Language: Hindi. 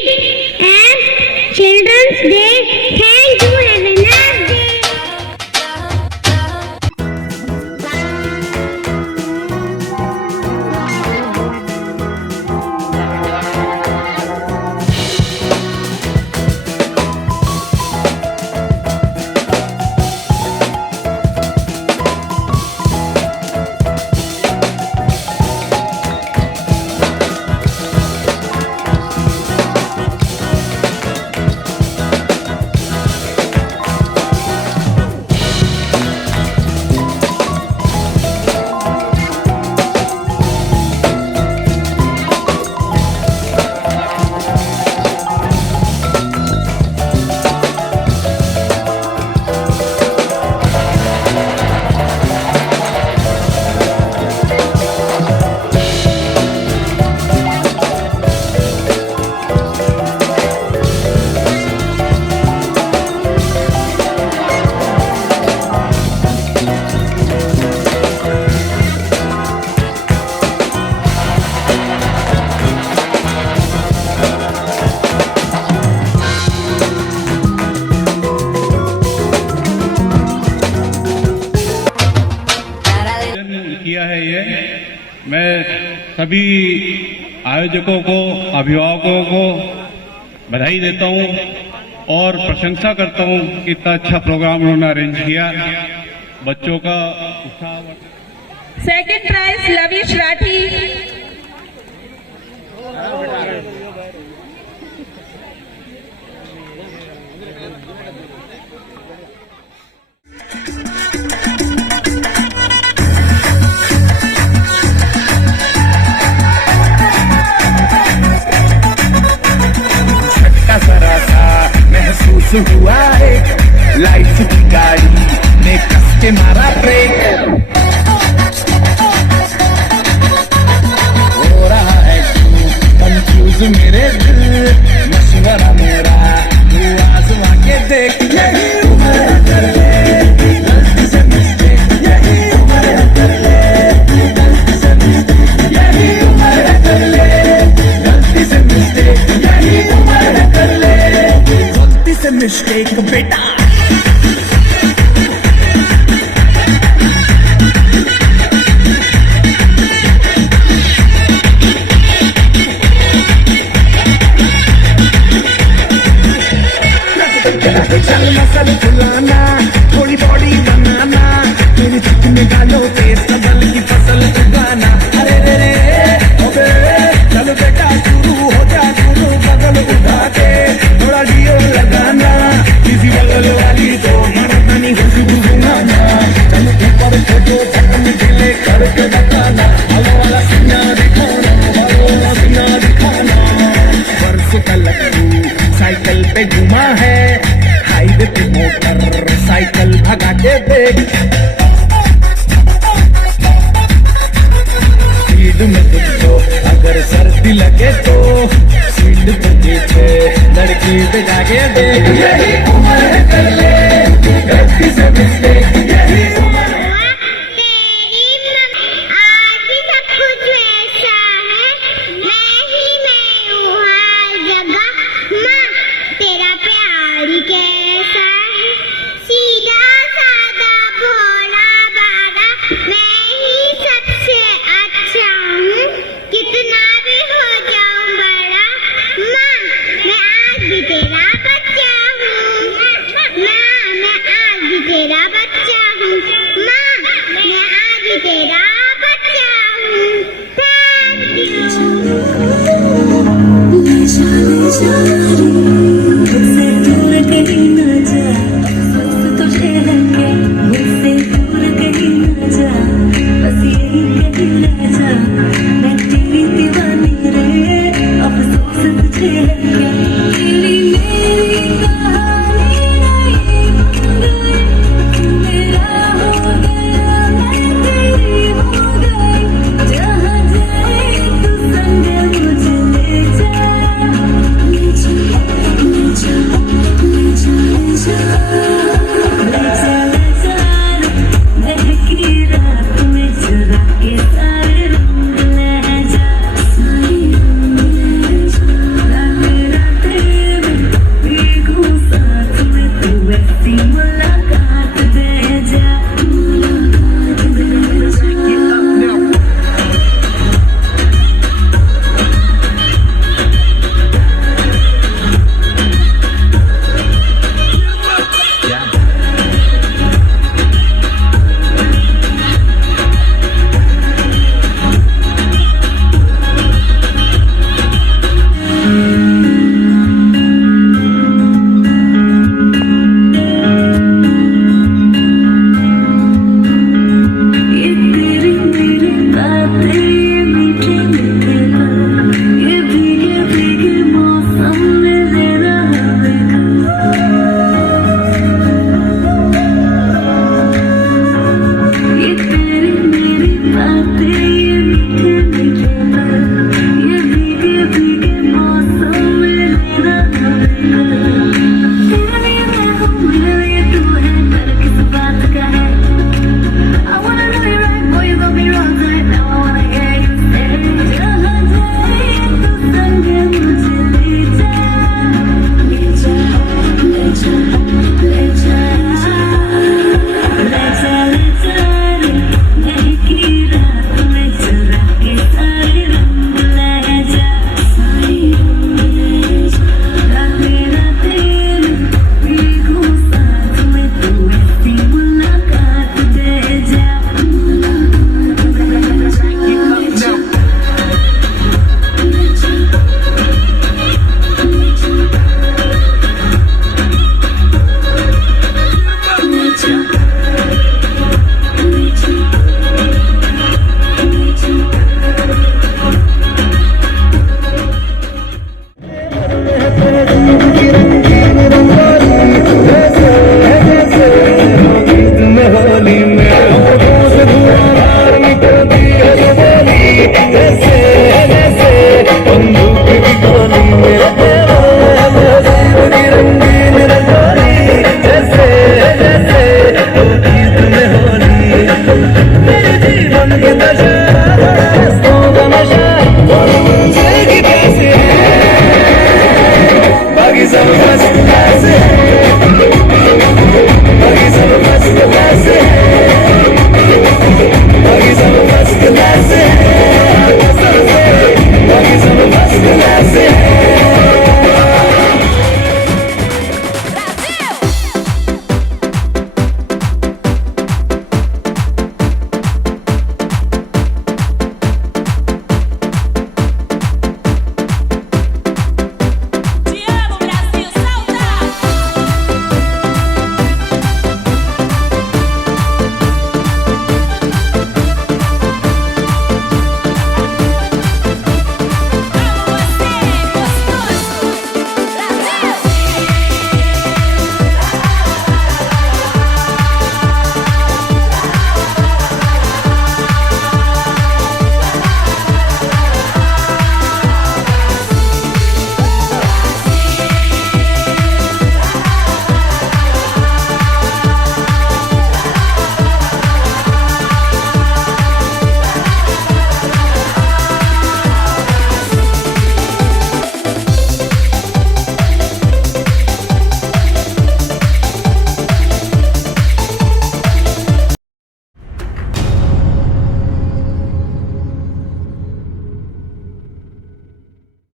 Kids and Children's Day. Thank you. Have a nice day. किया है ये मैं सभी आयोजकों को, अभिभावकों को बधाई देता हूं और प्रशंसा करता हूं कि इतना अच्छा प्रोग्राम उन्होंने अरेंज किया। बच्चों का उत्साह। Second prize Lavish Rathi. महसूस हुआ एक लाइफ की गाड़ी ने कस के मारा ब्रेक। हो रहा है कंफ्यूज मेरे दिल, मशवरा मेरा तू आजमा के देख। यही उम्र कर ले गलती से मिस्टेक, यही उम्र कर ले गलती से मिस्टेक, यही उम्र कर ले गलती से मिस्टेक, यही उम्र कर ले से मिस्टेक बेटा। चल मसल फुलाना, थोड़ी बॉडी बनाना, मेरी चिकने गालों पे सबल की फसल उगाना। अरे रे रे चल बेटा शुरू हो जा, शुरू बगल उठा के थोड़ा डियो लगाना, किसी बगल वाली तो मरदानी खुशबू सुनाना। चल ऊपर फोटो छटन ढीले करके बताना, हवा वाला सीना दिखाना, हवा वाला सीना दिखाना। वर्ष का लट्टू साइकिल पे घुमा है, हाईवे पे मोटर साइकिल भगा के देख। स्पीड में तुझको अगर सर्दी लगे तो सीट पे पीछे लड़की बिठा के देख। यही उम्र कर ले गलती से मिस्टेक, यही उम्र। आज भी सब कुछ वैसा है, मैं ही मैं हूँ हर जगह। माँ तेरा प्यार ही कैसा है, सीधा साधा भोला भाला, मैं ही सबसे अच्छा हूँ, कितना भी हो जाऊँ बड़ा। माँ मैं आज भी तेरा बच्चा हूँ, माँ मैं आज भी तेरा बच्चा हूँ, माँ मैं आज भी तेरा बच्चा हूँ। Thank you.